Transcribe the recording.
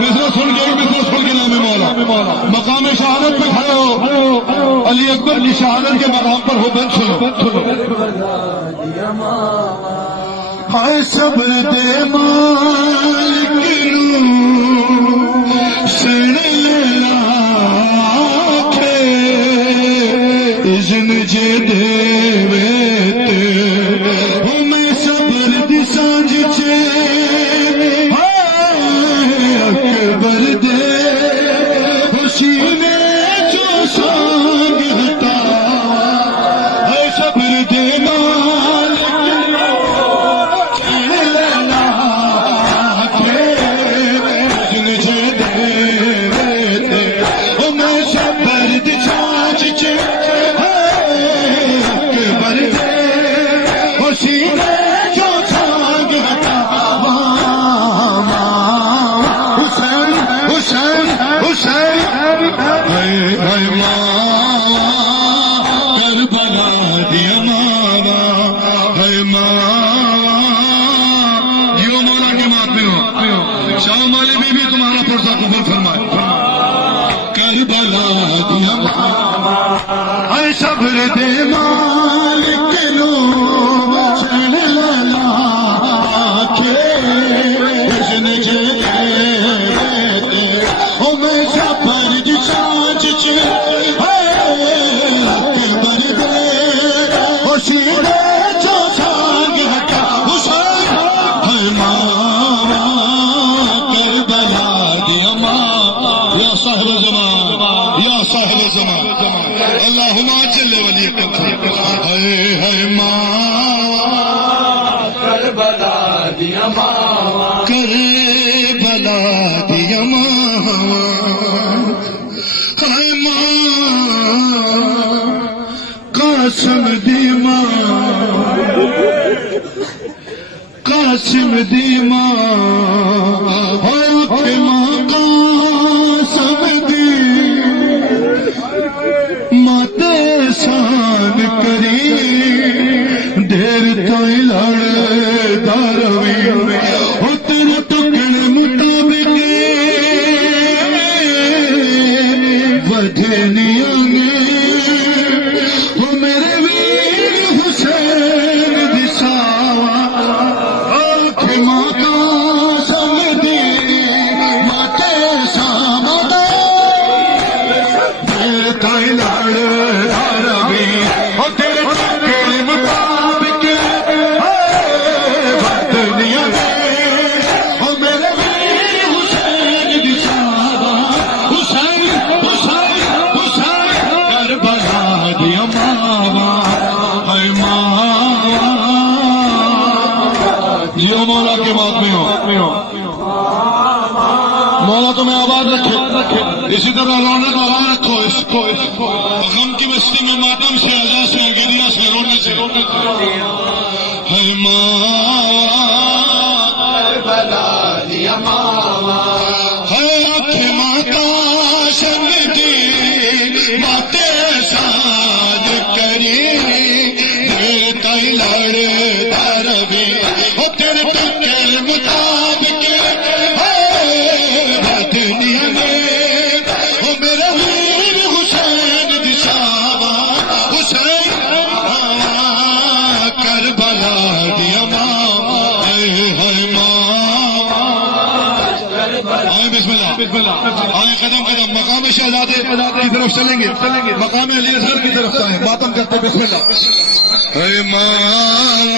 مصرع سن کے نام مولا مقام شہادت پہ کھڑے ہو علی اکبر کی شہادت کے مقام پر ہو بن سنو ہائے صبر دے مالک سن لاکھے اذن جے دے میں صبر دی سانج چے اکبر دے خوشی میں جو سانگ ہٹا ہے صبر دے صبر دے مالک نو چن لاکھے اذن جے او میں صبر دی سانج چے اکبر دے خوشی دے جو سانگ ہٹا حسین ہے ماں کربلا دی ماں یا صاحب زمان یا صاحب زمان اللہم اجل ولی ہے ماں کربلا دیا ماں کربلا دیا ماں ہے ماں قاسم دی ماں قاسم دی ماں ہے ماں قاسم دی سان کری دیر تائی لڑ داروی ہو تیرے ٹکن مطابق بدھنیاں میں وہ میرے ویر حسین دساوا آنکھ ماں کا سمدی ماتے سامدہ دیر تائی لڑ مولا کے بات میں ہو مولا تمہیں آباد رکھے اسی طرح رونق لگا رکھو اس کو غم کی بستی میں ماتم سے اجا سے گریا سے رونے سے ہے کربلا دیا ماں ہے اکھ ماتا سنگ دی ماتے ساج کری کئی لڑ دروی تیرے ٹکر مطابق دنیا میں وہ میرا ویر حسین دساوا حسین کربلا دیا ماں ہے ماں آئے بسم اللہ آئے قدم قدم مقام شہزادے کی طرف چلیں گے مقام علی اصغر کی طرف آئے ماتم کرتے بسم اللہ ہے ماں